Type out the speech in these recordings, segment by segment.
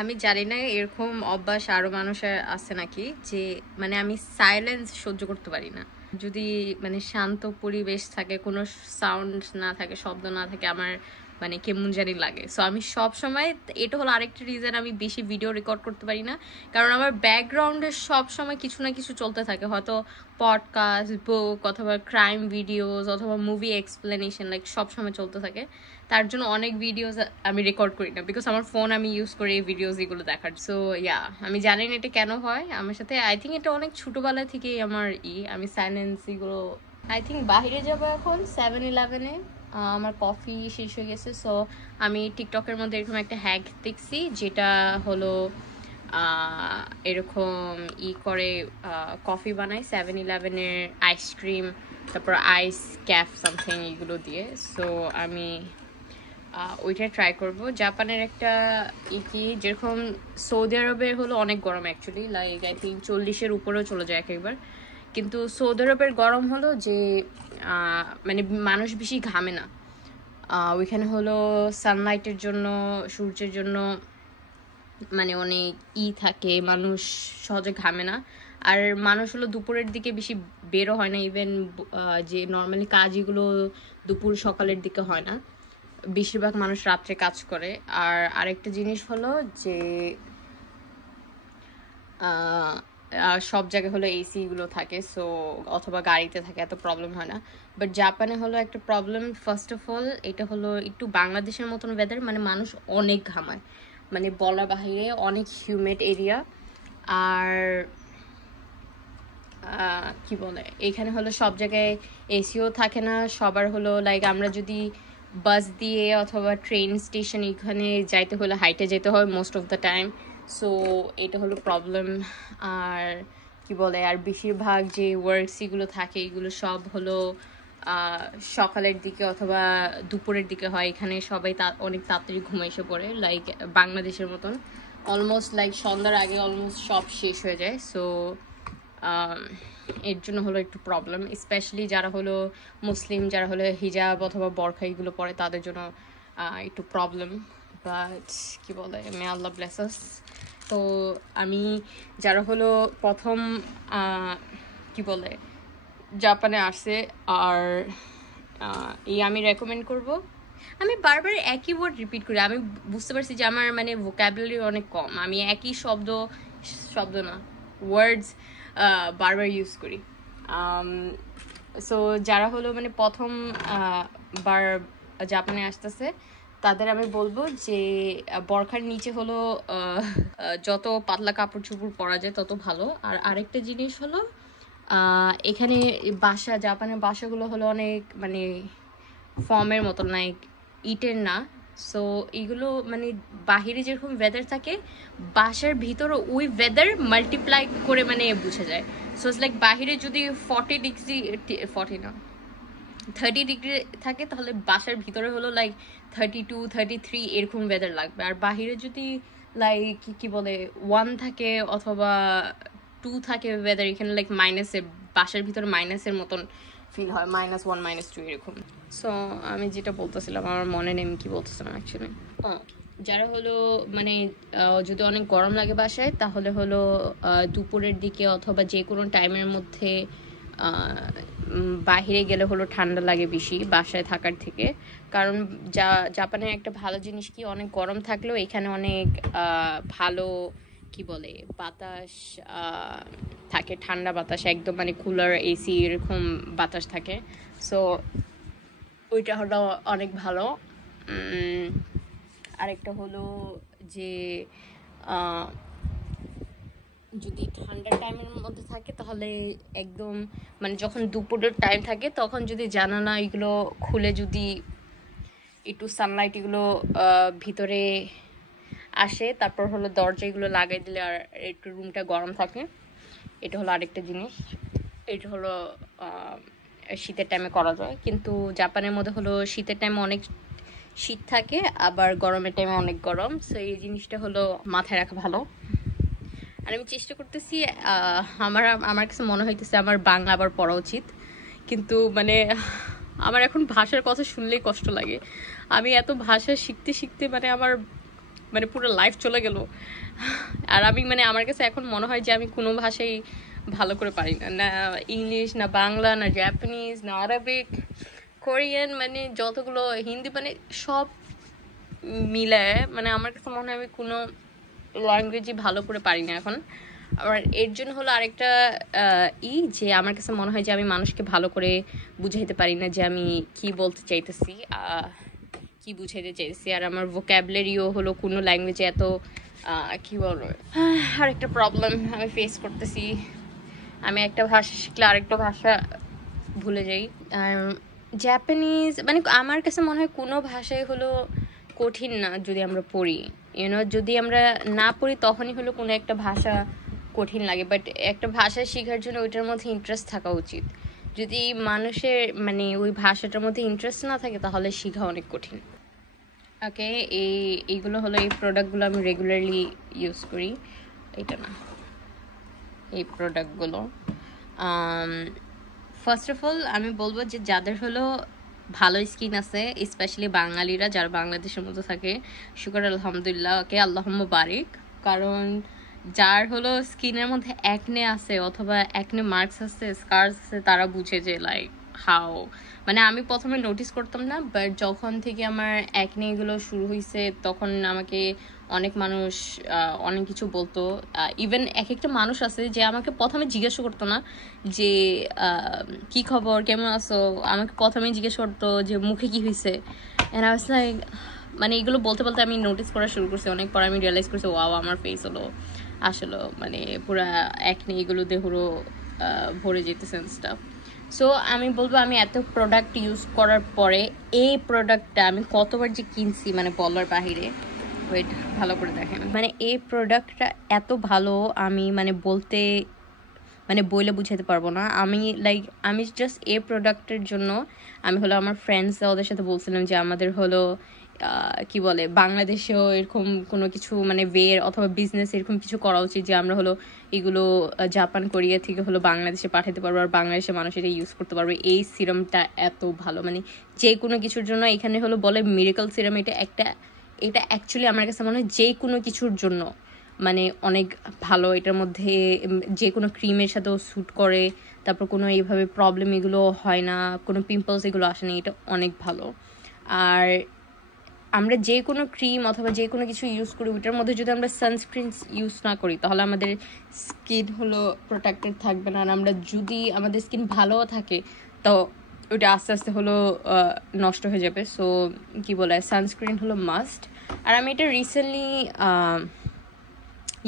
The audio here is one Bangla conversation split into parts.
আমি জানি না এরকম অভ্যাস আরো মানুষের আছে নাকি, যে মানে আমি সাইলেন্স সহ্য করতে পারি না। যদি মানে শান্ত পরিবেশ থাকে, কোনো সাউন্ড না থাকে, শব্দ না থাকে, আমার মানে কেমন জানি লাগে। সো আমি সব সময়, এটা হলো আরেকটা রিজন আমি বেশি ভিডিও রেকর্ড করতে পারি না, কারণ আমার ব্যাকগ্রাউন্ডে সব সময় কিছু না কিছু চলতে থাকে, হয়তো পডকাস্ট, বুক, অথবা ক্রাইম ভিডিওস, অথবা মুভি এক্সপ্লেনেশন, লাইক সব সময় চলতে থাকে। তার জন্য অনেক ভিডিওস আমি রেকর্ড করি না, বিকজ আমার ফোন আমি ইউজ করি এই ভিডিওস এগুলো দেখার। সো ইয়া, আমি জানি না এটা কেন হয় আমার সাথে। আই থিঙ্ক এটা অনেক ছোটবেলা থেকেই আমার আমি সাইলেন্স এগুলো। আই থিঙ্ক বাইরে যাবো এখন 7-Eleven-এ, আমার কফি শেষ হয়ে গেছে। সো আমি টিকটকের মধ্যে এরকম একটা হ্যাক দেখছি, যেটা হলো এরকম করে কফি বানায় 7-Eleven-এর আইসক্রিম, তারপর আইস ক্যাফ সামথিং এগুলো দিয়ে। সো আমি ওইটা ট্রাই করব। জাপানের একটা কি, যেরকম সৌদি আরবের হলো অনেক গরম অ্যাকচুয়ালি, লাইক আই থিঙ্ক 40-এর উপরেও চলে যায় একবার। কিন্তু সৌদি আরবের গরম হলো যে মানে মানুষ বেশি ঘামে না ওইখানে, হলো সানলাইটের জন্য, সূর্যের জন্য মানে অনেক থাকে, মানুষ সহজে ঘামে না। আর মানুষ হলো দুপুরের দিকে বেশি বেরো হয় না, ইভেন যে নর্মালি কাজগুলো দুপুর সকালের দিকে হয় না, বেশিরভাগ মানুষ রাত্রে কাজ করে। আর আরেকটা জিনিস হলো যে সব জায়গায় হলো এসি গুলো থাকে, সো অথবা গাড়িতে থাকে, এত প্রবলেম হয় না। বাট জাপানে হলো একটা প্রবলেম, ফার্স্ট অফ অল এটা হলো একটু বাংলাদেশের মতন ওয়েদার, মানে মানুষ অনেক ঘামায়, মানে বলা বাহিরে, অনেক হিউমিড এরিয়া। আর কি বলে, এখানে হলো সব জায়গায় এসিও থাকে না সবার, হলো লাইক আমরা যদি বাস দিয়ে অথবা ট্রেন স্টেশন এখানে যাইতে হলে হাইটে যেতে হয় most of the time. So এটা হলো প্রবলেম। আর কি বলে, আর বেশিরভাগ যে ওয়ার্কসগুলো থাকে এগুলো সব হলো সকালের দিকে অথবা দুপুরের দিকে হয়। এখানে সবাই অনেক তাড়াতাড়ি ঘুমে এসে পড়ে, লাইক বাংলাদেশের মতন অলমোস্ট, লাইক সন্ধ্যার আগে অলমোস্ট সব শেষ হয়ে যায়। সো এর জন্য হলো একটু প্রবলেম, স্পেশালি যারা হলো মুসলিম, যারা হলো হিজাব অথবা বরখা এগুলো পরে, তাদের জন্য একটু প্রবলেম। বাট কি বলে, মে আল্লাহ ব্লেস আস। তো আমি যারা হলো প্রথম কি বলে জাপানে আসে, আর আমি রেকমেন্ড করব। আমি বারবার একই ওয়ার্ড রিপিট করি, আমি বুঝতে পারছি যে আমার মানে ভোকাবুলারি অনেক কম, আমি একই শব্দ না, ওয়ার্ডস বারবার ইউজ করি। সো যারা হলো মানে প্রথম বার জাপানে আসতেছে, তাদের আমি বলবো যে বরখার নিচে হলো যত পাতলা কাপড় চোপড় পরা যায় তত ভালো। আর আরেকটা জিনিস হলো এখানে জাপানের বাসাগুলো হলো অনেক মানে ফর্মের মতো, লাইক ইটের না। সো এগুলো মানে বাহিরে যেরকম ওয়েদার থাকে, বাসার ভিতরে ওই ওয়েদার মাল্টিপ্লাই করে মানে বোঝা যায়। সো ইটস লাইক বাহিরে যদি 40 না 30 ডিগ্রি থাকে, তাহলে বাসার ভিতরে হলো লাইক 32-33 এরকম ওয়েদার লাগবে। আর বাহিরে যদি লাইক কি বলে 1 থাকে অথবা 2 থাকে ওয়েদার, এখানে লাইক মাইনাসের, বাসার ভিতরে মাইনাসের মতন ফিল হয়, -1 -2 এরকম। সো আমি যেটা বলতেছিলাম, আমার মনে নেই আমি কি বলতেছিলাম অ্যাকচুয়ালি। যারা হলো মানে যদি অনেক গরম লাগে বাসায়, তাহলে হলো দুপুরের দিকে অথবা যে কোনো টাইমের মধ্যে বাহিরে গেলে হলো ঠান্ডা লাগে বেশি বাসায় থাকার থেকে। কারণ জাপানের একটা ভালো জিনিস কি, অনেক গরম থাকলেও এখানে অনেক ভালো কি বলে বাতাস থাকে, ঠান্ডা বাতাস, একদম মানে কুলার, এসি এরকম বাতাস থাকে। সো ওইটা হলো অনেক ভালো। আরেকটা হলো যে যদি ঠান্ডার টাইমের মধ্যে থাকে, তাহলে একদম মানে যখন দুপুরের টাইম থাকে, তখন যদি জানালা এগুলো খুলে যদি একটু সানলাইট এগুলো ভিতরে আসে, তারপর হলো দরজা এগুলো লাগাই দিলে আর একটু রুমটা গরম থাকে। এটা হলো আরেকটা জিনিস। এটা হলো শীতের টাইমে করা যায়, কিন্তু জাপানের মধ্যে হলো শীতের টাইমে অনেক শীত থাকে, আবার গরমের টাইমে অনেক গরম। সো এই জিনিসটা হলো মাথায় রাখা ভালো। আর আমি চেষ্টা করতেছি, আমার কাছে মনে হইতেছে আমার বাংলা আবার পড়া উচিত, কিন্তু মানে আমার এখন ভাষার কথা শুনলেই কষ্ট লাগে। আমি এত ভাষা শিখতে শিখতে মানে আমার মানে পুরো লাইফ চলে গেল। আর আমি মানে আমার কাছে এখন মনে হয় যে আমি কোনো ভাষাই ভালো করে পারি না, না ইংলিশ, না বাংলা, না জাপানিজ, না আরবিক, কোরিয়ান, মানে যতগুলো হিন্দি, মানে সব মিলায় মানে আমার কাছে মনে হয় আমি কোনো ল্যাঙ্গুয়েজই ভালো করে পারি না এখন। আর এর জন্য হলো আরেকটা যে আমার কাছে মনে হয় যে আমি মানুষকে ভালো করে বুঝাইতে পারি না যে আমি কি বলতে চাইতেছি, কি বুঝাইতে চাইছি। আর আমার ভোক্যাবুলারিও হলো কোনো ল্যাঙ্গুয়েজে এত কি বলবো, আরেকটা প্রবলেম আমি ফেস করতেছি। আমি একটা ভাষা শিখলে আরেকটা ভাষা ভুলে যাই। আর জাপানিজ মানে আমার কাছে মনে হয় কোনো ভাষাই হলো কঠিন না যদি আমরা পড়ি, যদি আমরা না পড়ি তখনই হলো কোনো একটা ভাষা কঠিন লাগে। বাট একটা ভাষা শেখার জন্য ওইটার মধ্যে ইন্টারেস্ট থাকা উচিত। যদি মানুষের মানে ওই ভাষাটার মধ্যে ইন্টারেস্ট না থাকে তাহলে শেখা অনেক কঠিন। ওকে, এইগুলো হলো এই প্রোডাক্টগুলো আমি রেগুলারলি ইউজ করি। এটা না, এই প্রোডাক্টগুলো ফার্স্ট অফ অল আমি বলবো যে যাদের হলো ভালো স্কিন আছে, স্পেশালি বাঙালিরা যারা বাংলাদেশের মধ্যে থাকে, শুকর আলহামদুলিল্লাহ, ওকে আল্লাহুম্মা বারিক। কারণ যার হলো স্কিনের মধ্যে অ্যাকনে আছে অথবা অ্যাকনে মার্কস আছে, স্কার্স আছে, তারা বুঝে যে লাইক হাউ, মানে আমি প্রথমে নোটিস করতাম না, বাট যখন থেকে আমার অ্যাকনে এগুলো শুরু হয়েছে তখন আমাকে অনেক মানুষ অনেক কিছু বলতো। ইভেন এক একটা মানুষ আছে যে আমাকে প্রথমে জিজ্ঞাসা করতো না যে কি খবর, কেমন আছো, আমাকে প্রথমেই জিজ্ঞেস করতো যে মুখে কি হয়েছে। অ্যান্ড আই ওয়াজ লাইক, মানে এগুলো বলতে বলতে আমি নোটিস করা শুরু করছি। অনেক পর আমি রিয়েলাইজ করছি ওয়াও, আমার ফেস হলো আসলে মানে পুরা অ্যাকনে এগুলো দেহরো ভরে যেতেছে স্টাফ। সো আমি বলবো আমি এত প্রোডাক্ট ইউজ করার পরে এই প্রোডাক্টটা আমি কতবার যে কিনছি মানে বলার বাহিরে। ওয়েট, ভালো করে দেখেন, মানে এই প্রোডাক্টটা এত ভালো আমি মানে বলতে মানে বইলে বুঝাতে পারবো না। আমি জাস্ট এই প্রোডাক্টের জন্য আমি হলো আমার ফ্রেন্ডস ওদের সাথে বলছিলাম যে আমাদের হলো কি বলে বাংলাদেশেও এরকম কোনো কিছু মানে ওয়ের অথবা বিজনেস এরকম কিছু করা উচিত যে আমরা হলো এগুলো জাপান কোরিয়া থেকে হলো বাংলাদেশে পাঠাতে পারবো আর বাংলাদেশের মানুষ এটা ইউজ করতে পারবে। এই সিরামটা এত ভালো, মানে যে কোনো কিছুর জন্য এখানে হলো বলে মিরাকল সিরাম। এটা অ্যাকচুয়ালি আমার কাছে মনে হয় যে কোনো কিছুর জন্য মানে অনেক ভালো। এটার মধ্যে যে কোনো ক্রিমের সাথেও স্যুট করে, তারপর কোনো এইভাবে প্রবলেম এগুলো হয় না, কোনো পিম্পলস এগুলো আসে না, এটা অনেক ভালো। আর আমরা যে কোনো ক্রিম অথবা যে কোনো কিছু ইউজ করি ওটার মধ্যে যদি আমরা সানস্ক্রিন ইউজ না করি তাহলে আমাদের স্কিন হলো প্রোটেক্টেড থাকবে না। আর আমরা যদি আমাদের স্কিন ভালোও থাকে তো ওটা আস্তে আস্তে হলো নষ্ট হয়ে যাবে। সো কি বলে, সানস্ক্রিন হলো মাস্ট। আর আমি এটা রিসেন্টলি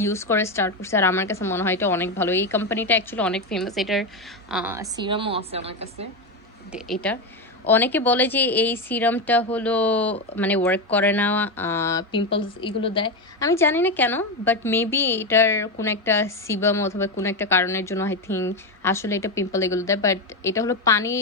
ইউজ করে স্টার্ট করছি আর আমার কাছে মনে হয় এটা অনেক ভালো। এই কোম্পানিটা অ্যাকচুয়ালি অনেক ফেমাস, এটার সিরামও আছে আমার কাছে। এটা অনেকে বলে যে এই সিরামটা হলো মানে ওয়ার্ক করে না, পিম্পলস এগুলো দেয়। আমি জানি না কেন, বাট মেবি এটার কোনো একটা সিবাম অথবা কোনো একটা কারণের জন্য আই থিঙ্ক আসলে এটা পিম্পল এগুলো দেয়। বাট এটা হলো পানি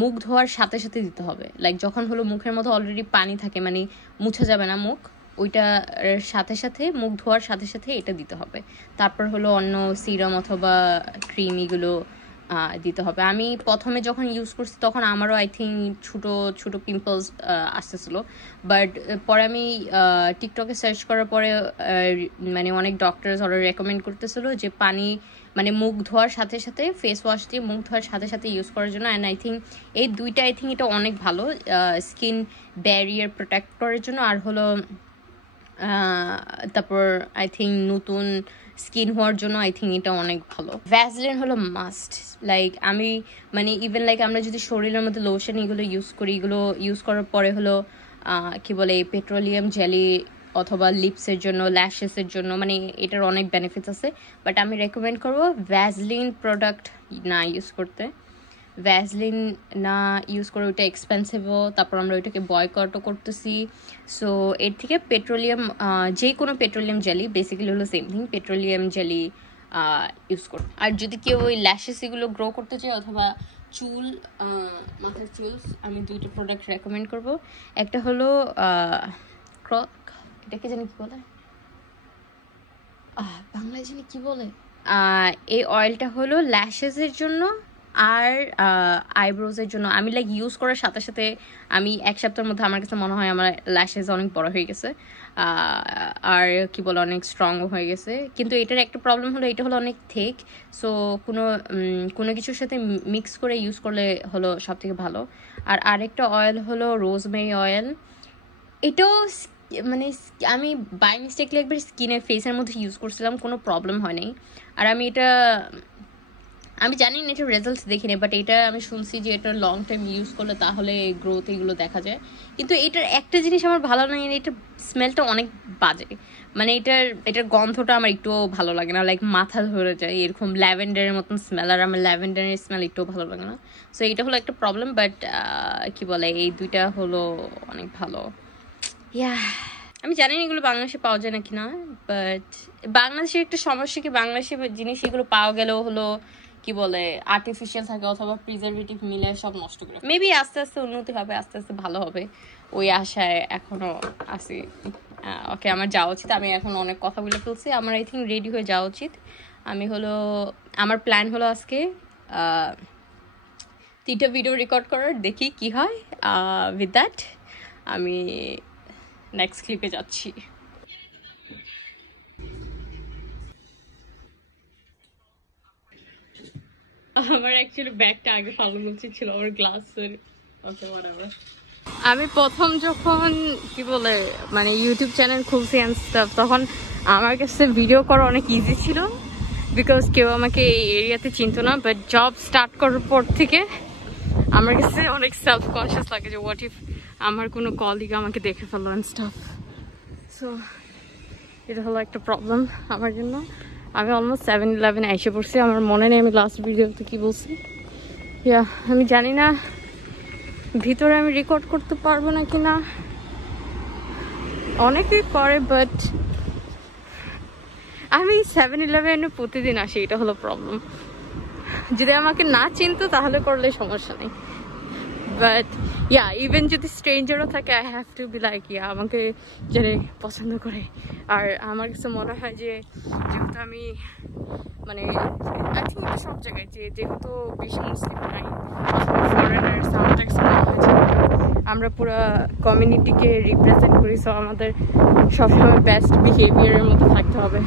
মুখ ধোয়ার সাথে সাথে দিতে হবে। লাইক যখন হলো মুখের মধ্যে অলরেডি পানি থাকে, মানে মুছা যাবে না মুখ, ওইটার সাথে সাথে মুখ ধোয়ার সাথে সাথে এটা দিতে হবে। তারপর হলো অন্য সিরাম অথবা ক্রিম এগুলো দিতে হবে। আমি প্রথমে যখন ইউজ করছি তখন আমারও আই থিঙ্ক ছোটো ছোটো পিম্পলস আসতেছিলো, বাট পরে আমি টিকটকে সার্চ করার পরে মানে অনেক ডক্টরস ওরা রেকমেন্ড করতেছিলো যে পানি মানে মুখ ধোয়ার সাথে সাথে ফেস ওয়াশ দিয়ে মুখ ধোয়ার সাথে সাথে ইউজ করার জন্য। অ্যান্ড আই থিঙ্ক এই দুইটা আই থিঙ্ক এটা অনেক ভালো স্কিন ব্যারিয়ার প্রোটেক্ট করার জন্য। আর হলো তারপর আই থিঙ্ক নতুন স্কিন হওয়ার জন্য আই থিঙ্ক এটা অনেক ভালো। ভ্যাসলিন হলো মাস্ট। লাইক আমি মানে ইভেন লাইক আমরা যদি শরীরের মধ্যে লোশন এগুলো ইউজ করি, এগুলো ইউজ করার পরে হলো কি বলে পেট্রোলিয়াম জেলি অথবা লিপসের জন্য, ল্যাশেসের জন্য, মানে এটার অনেক বেনিফিটস আছে। বাট আমি রেকমেন্ড করবো ভ্যাসলিন প্রোডাক্ট না ইউজ করতে। ভ্যাসলিন না ইউজ করে ওইটা এক্সপেন্সিভও, তারপর আমরা ওইটাকে বয়কটও করতেছি। সো এর থেকে পেট্রোলিয়াম যে কোনো পেট্রোলিয়াম জেলি, বেসিক্যালি হলো same thing, petroleum jelly use করো। আর যদি কেউ ওই ল্যাশেস এগুলো গ্রো করতে চায় অথবা চুল মাথার চুল, আমি দুইটা প্রোডাক্ট রেকমেন্ড করব। একটা হলো এটাকে জানি কি বলে, বাংলায় জানি কি বলে, এই অয়েলটা হলো ল্যাশেসের জন্য আর আইব্রোজের জন্য আমি লাইক ইউজ করার সাথে সাথে আমি এক সপ্তাহের মধ্যে আমার কাছে মনে হয় আমার ল্যাশেস অনেক বড় হয়ে গেছে, আর কি বলে অনেক স্ট্রং হয়ে গেছে। কিন্তু এটার একটা প্রবলেম হলো এটা হলো অনেক থিক, সো কোনো কিছুর সাথে মিক্স করে ইউজ করলে হলো সব থেকে ভালো। আর আরেকটা অয়েল হলো রোজমেরি অয়েল, এটাও মানে আমি বাই মিস্টেকলি একবার স্কিনে ফেসের মধ্যে ইউজ করছিলাম, কোনো প্রবলেম হয় নাই। আর আমি জানি না এটার রেজাল্টস দেখিনি, বাট এটা আমি শুনছি যে এটা লং টাইম ইউজ করলে তাহলে গ্রোথ এগুলো দেখা যায়। কিন্তু এটার একটা জিনিস আমার ভালো লাগে না, এটার স্মেলটা অনেক বাজে, মানে এটার গন্ধটা আমার একটুও ভালো লাগে না, লাইক মাথা ধরে যায় এরকম ল্যাভেন্ডারের মতন স্মেল, আর আমার ল্যাভেন্ডারের স্মেল একটুও ভালো লাগে না। সো এটা হলো একটা প্রবলেম, বাট কি বলে এই দুইটা হলো অনেক ভালো। ইয়া আমি জানি না এগুলো বাংলাদেশে পাওয়া যায় নাকি না, বাট বাংলাদেশের একটা সমস্যা কি বাংলাদেশে জিনিস এগুলো পাওয়া গেলেও হলো কি বলে আর্টিফিশিয়াল থাকে অথবা প্রিজারভেটিভ মিলে সব নষ্ট করে। মেবি আস্তে আস্তে উন্নতি হবে, আস্তে আস্তে ভালো হবে, ওই আশায় এখনো আছি। ওকে আমার যাওয়া উচিত, আমি এখন অনেক কথা বলে ফেলছি, আমার আই থিঙ্ক রেডি হয়ে যাওয়া উচিত। আমার প্ল্যান হলো আজকে 3টা ভিডিও রেকর্ড করার, দেখি কি হয়। উইথ দ্যাট আমি নেক্সট ক্লিপে যাচ্ছি। আমার অ্যাকচুয়ালি ব্যাগটা আগে ফালানো উচিত ছিল, আমার গ্লাসের। ওকে হোয়াটএভার। আমি প্রথম যখন কি বলে মানে ইউটিউব চ্যানেল খুলছি এন্ড স্টাফ, তখন আমার কাছে ভিডিও করা অনেক ইজি ছিল, বিকজ কেউ আমাকে এই এরিয়াতে চিনতো না। বাট জব স্টার্ট করার পর থেকে আমার কাছে অনেক সেলফ কনসিয়াস লাগে যে হোয়াট ইফ আমার কোনো কলিগ আমাকে দেখে ফেললো এন্ড স্টাফ। সো এটা হলো একটা প্রবলেম আমার জন্য। আমি অলমোস্ট 7-11 এসে পড়ছি, আমার মনে নেই আমি লাস্ট ভিডিওতে কি বলছি। আমি জানি না ভিতরে আমি রেকর্ড করতে পারবো না কি না, অনেকেই করে, বাট আমি 7-11 প্রতিদিন আসি, এটা হলো প্রবলেম। যদি আমাকে না চিনতো তাহলে করলে সমস্যা নেই, বাট ইভেন যদি স্ট্রেঞ্জারও থাকে I have to be like আমাকে যারা পছন্দ করে। আর আমার কাছে মনে হয় যে যেহেতু আমি মানে আই থিঙ্ক সব জায়গায় যেহেতু বেশি মুসলিম নাই ফরেনার্স, আমার কাছে মনে হয় যে আমরা পুরো কমিউনিটিকে রিপ্রেজেন্ট করি, সো আমাদের সবসময় বেস্ট বিহেভিয়ারের মতো থাকতে হবে।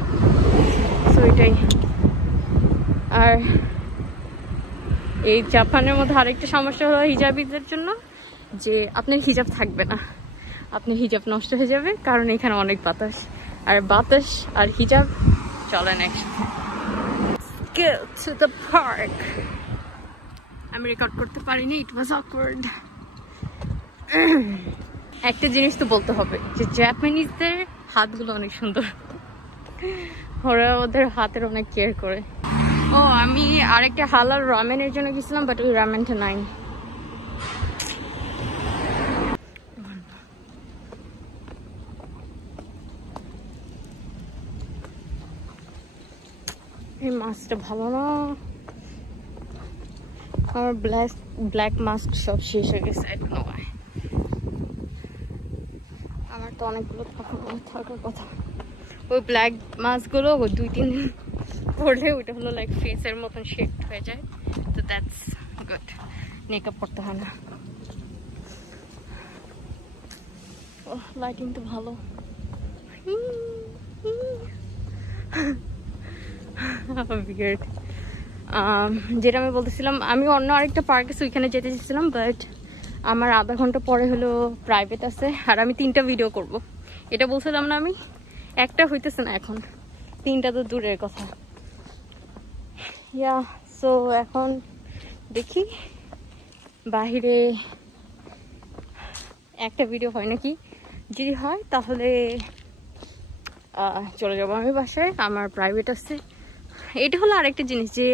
সো এটাই। আর এই জাপানের মধ্যে আরেকটা সমস্যা হলো হিজাবিদের জন্য, যে আপনার হিজাব থাকবে না, আপনার হিজাব নষ্ট হয়ে যাবে, কারণ এখানে অনেক বাতাস, আর বাতাস আর হিজাব চলে না একসাথে। Go to the park. আমি রেকর্ড করতে পারিনি, ইট ওয়াজ অকওয়ার্ড। একটা জিনিস তো বলতে হবে যে জাপানিজদের হাতগুলো অনেক সুন্দর, ওরা ওদের হাতের অনেক কেয়ার করে। আমি আরেকটা হালাল রামেনের জন্য গেছিলাম, বাট ওই রামেনটা নাই। এই মাছটা ভালো না, আমার ব্ল্যাক মাস্ক সব শেষ হয়ে গেছে। আমার তো অনেকগুলো থাকার কথা, ওই ব্ল্যাক মাস্কগুলো 2-3 দিন পরলে ওইটা হলো লাইক ফেসের মতন শেড হয়ে যায়, তো দ্যাটস গুড, মেকআপ করতে হয় না। লাইটিং তো ভালো। যেটা আমি বলতেছিলাম, আমি অন্য আরেকটা পার্ক আছে ওইখানে যেতে চেয়েছিলাম, বাট আমার আধা ঘন্টা পরে হলো প্রাইভেট আছে, আর আমি 3টা ভিডিও করব। এটা বলছিলাম না আমি, একটা হইতেছে না এখন, 3টা তো দূরের কথা। সো এখন দেখি বাহিরে একটা ভিডিও হয় নাকি, যদি হয় তাহলে চলে যাবো আমি বাসায়, আমার প্রাইভেট আছে। এটা হলো আরেকটা জিনিস যে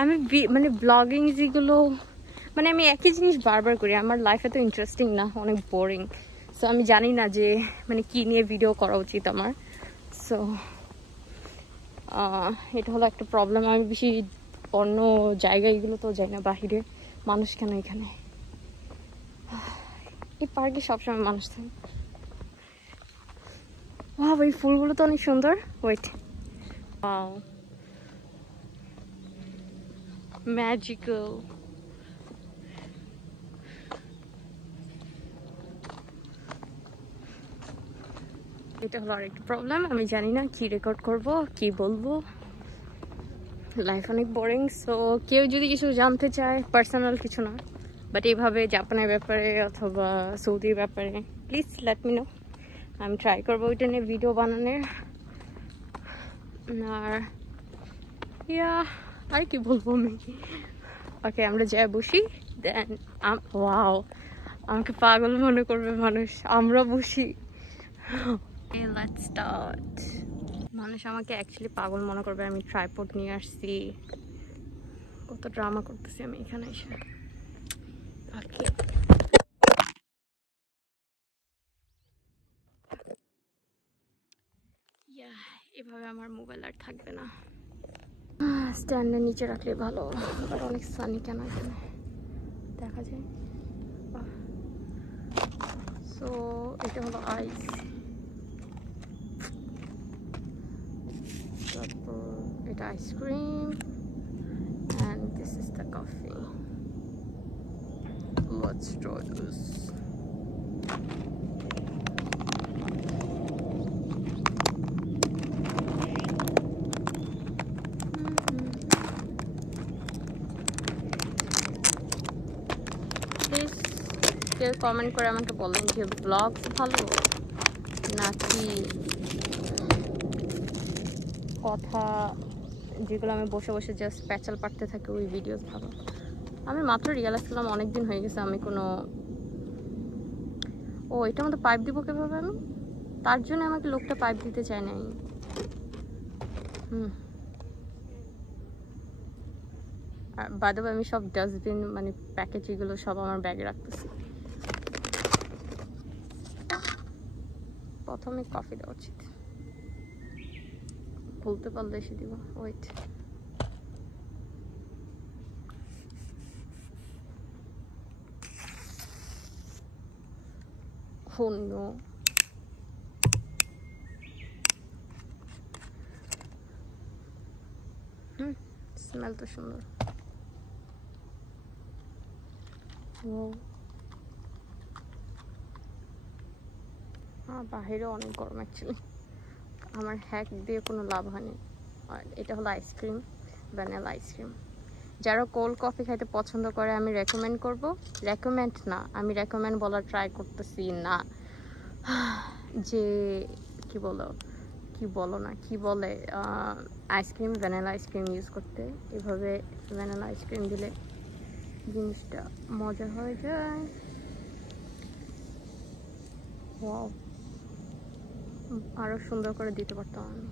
আমি মানে ব্লগিং যেগুলো মানে আমি একই জিনিস বারবার করি, আমার লাইফে তো ইন্টারেস্টিং না, অনেক বোরিং। সো আমি জানি না যে মানে কি নিয়ে ভিডিও করা উচিত আমার। সো এটা হলো একটা প্রবলেম, আমি বেশি অন্য জায়গায় এগুলো তো যাই না, বাহিরে মানুষ কেন এখানে, এই পার্কে সবসময় মানুষ থাকে। এই ফুলগুলো তো অনেক সুন্দর। Wait, magical. এটা হলো আরেকটা প্রবলেম, আমি জানি না কি রেকর্ড করব, কি বলবো। লাইফ অনেক বোরিং। সো কেউ যদি কিছু জানতে চায়, পার্সোনাল কিছু না, বাট এইভাবে জাপানের ব্যাপারে অথবা সৌদির ব্যাপারে, প্লিজ লেট মি নো। আমি ট্রাই করবো ওইটা নিয়ে ভিডিও বানানোর। আর ইয়া, আর কি বলবো আমি। ওকে, আমরা যাই বসি, দেন ওয়াও, আমাকে পাগল মনে করবে মানুষ, আমরা বসি। Let's start. মানুষ আমাকে অ্যাকচুয়ালি পাগল মনে করবে, আমি ট্রাইপড নিয়ে আসছি, কত ড্রামা করতেছি আমি এখানে এসে। ওকে, এভাবে আমার মোবাইল আর থাকবে না, স্ট্যান্ডের নিচে রাখলে ভালো। আর অনেক সানি কেন এখানে দেখা যায়। সো এটা হলো আইস, তারপর এটা ice cream, and this is the coffee. Let's try this. Please কেউ কমেন্ট করে আমাকে বলেন যে ব্লগস ভালো নাকি কথা যেগুলো আমি বসে বসে জাস্ট প্যাচাল পাড়তে থাকি ওই ভিডিওস ভালো। আমি মাত্র রিয়েলাইজ করলাম অনেকদিন হয়ে গেছে আমি কোনো, ও এটার মধ্যে পাইপ দিব কীভাবে আমি, তার জন্য আমাকে লোকটা পাইপ দিতে চায় নাই। আর বাদে আমি সব ডাস্টবিন মানে প্যাকেজ এগুলো সব আমার ব্যাগে রাখতেছি। প্রথমে কফি দেওয়া উচিত, খুলতে পারলে এসে দিব। ওয়েট, শূন্য। স্মেল তো সুন্দর। বাহিরে অনেক গরম অ্যাকচুয়ালি, আমার হ্যাক দিয়ে কোনো লাভ হয়নি। আর এটা হলো আইসক্রিম, ভ্যানিলা আইসক্রিম। যারা কোল্ড কফি খাইতে পছন্দ করে আমি রেকমেন্ড করব, রেকমেন্ড না, আমি রেকমেন্ড বলার ট্রাই করতেছি না, যে কি বলে আইসক্রিম, ভ্যানিলা আইসক্রিম ইউজ করতে। এভাবে ভ্যানিলা আইসক্রিম দিলে জিনিসটা মজা হয়ে যায়। ওয়াও, আরো সুন্দর করে দিতে পারতাম আমি।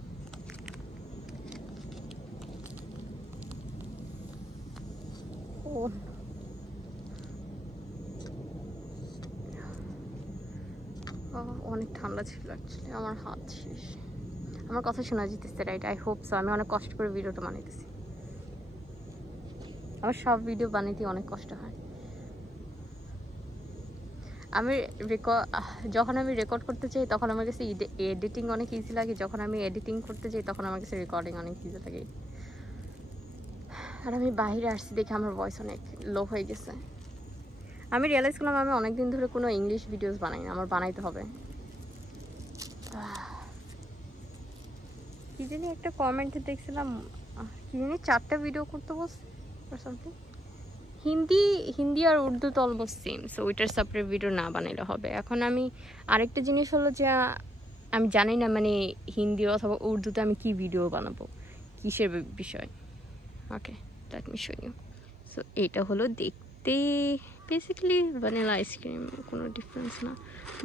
অনেক ঠান্ডা ছিল অ্যাকচুয়ালি, আমার হাত শেষ। আমার কথা শোনা যেতেছে রাইট? I hope so. আমি অনেক কষ্ট করে ভিডিওটা বানাইতেছি, আমার সব ভিডিও বানাইতে অনেক কষ্ট হয়। আমি যখন আমি রেকর্ড করতে চাই তখন আমার কাছে এডিটিং অনেক ইজি লাগে, যখন আমি এডিটিং করতে চাই তখন আমার কাছে রেকর্ডিং অনেক ইজি লাগে। আর আমি বাইরে আসছি দেখে আমার ভয়েস অনেক লো হয়ে গেছে। আমি রিয়েলাইজ করলাম আমি অনেকদিন ধরে কোনো ইংলিশ ভিডিওস বানাই না, আমার বানাইতে হবে। কি জানি একটা কমেন্টে দেখছিলাম, কি জানি 4টা ভিডিও করতে বলছে সামথিং। হিন্দি আর উর্দু তো অলমোস্ট সেম, সো ওইটার সেপারেট ভিডিও না বানাইলে হবে। এখন আমি আরেকটা জিনিস হলো যে আমি জানি না মানে হিন্দি অথবা উর্দুতে আমি কি ভিডিও বানাবো, কিসের বিষয়। Okay, let me show you. So এটা হলো দেখতে বেসিক্যালি ভ্যানিলা আইসক্রিম, কোনো ডিফারেন্স না।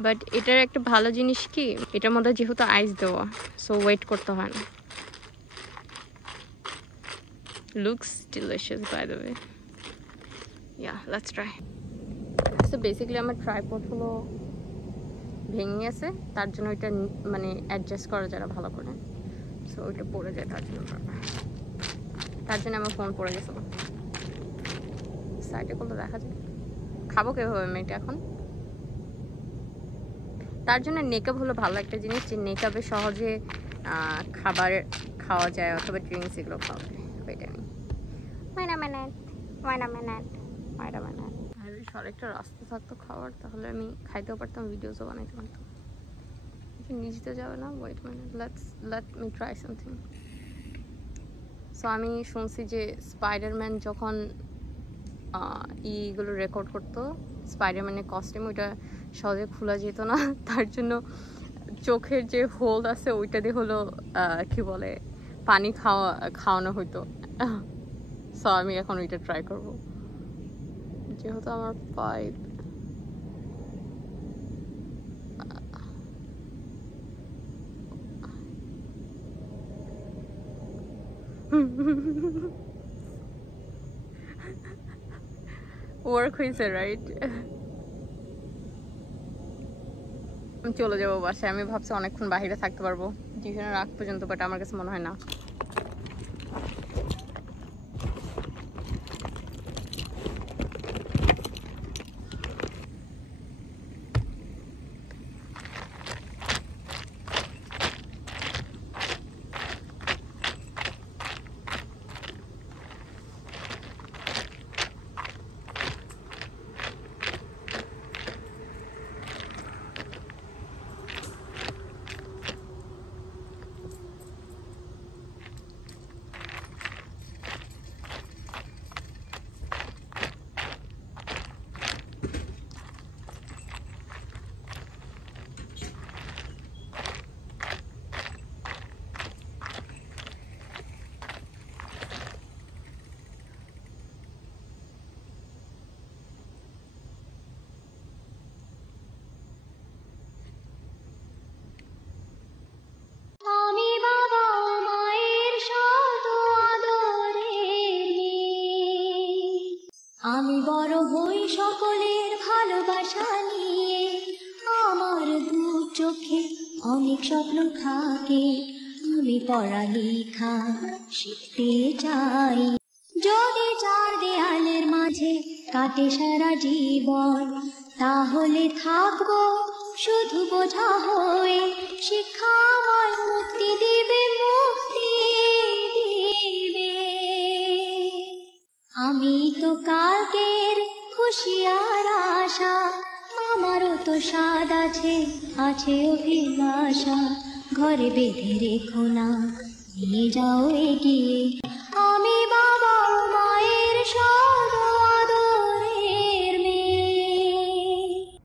বাট এটার একটা ভালো জিনিস কি, এটার মধ্যে যেহেতু আইস দেওয়া, সো ওয়েট করতে হয় না। Looks delicious by the way. Yeah, let's try. So basically আমার ট্রাইপড হলো ভেঙে গেছে, তার জন্য ওইটা মানে অ্যাডজাস্ট করা যারা ভালো করে, সো ওইটা পড়ে যায়, তার জন্য আমার ফোন পড়ে গেছিল। সাইডে করলে দেখা যায়। খাবো কীভাবে আমি এটা এখন? তার জন্য নেকআপ হলো ভালো একটা জিনিস, যে নেকআপে সহজে খাবার খাওয়া যায় অথবা ড্রিঙ্কস এগুলো খাওয়া যায়। ওইটা নেই। আর আরেকটা রাস্তা থাকতো খাওয়ার, তাহলে আমি খাইতেও পারতাম, ভিডিওসও বানাইতে পারতাম। নিচে যাবে না, wait minute, let me try something. So আমি শুনছি যে স্পাইডারম্যান যখন ইগুলো রেকর্ড করতো, স্পাইডারম্যানের কস্টিউম ওইটা সহজে খোলা যেত না, তার জন্য চোখের যে হোল আছে ওইটা দিয়ে হলো কি বলে পানি খাওয়ানো হইতো। সো আমি এখন ওইটা ট্রাই করব, যেহেতু আমার পাইপ ওয়ার্ক হয়েছে, রাইট? আমি চলে যাবো বাসায়। আমি ভাবছি অনেকক্ষণ বাইরে থাকতে পারবো টিউশনের আগ পর্যন্ত, বাট আমার কাছে মনে হয় না। আমি বড় হই সকলের ভালোবাসা নিয়ে, আমার দু চোখে অনেক স্বপ্ন থাকে, আমি পড়ালেখা শিখতে চাই। যদি চার দেয়ালের মাঝে কাটে সারা জীবন, তাহলে থাকবো শুধু বোঝা হয়ে। শিক্ষা আমায় মুক্তি দিবে, মুক্তি দিবে। আমি তো কালকের খুশি আর আশা, আমারও তো স্বাদ আছে, আছে অভিলাষা। ঘরে বেঁধে রেখো না, নিয়ে যাও এগিয়ে। আমি বাবা ও মায়ের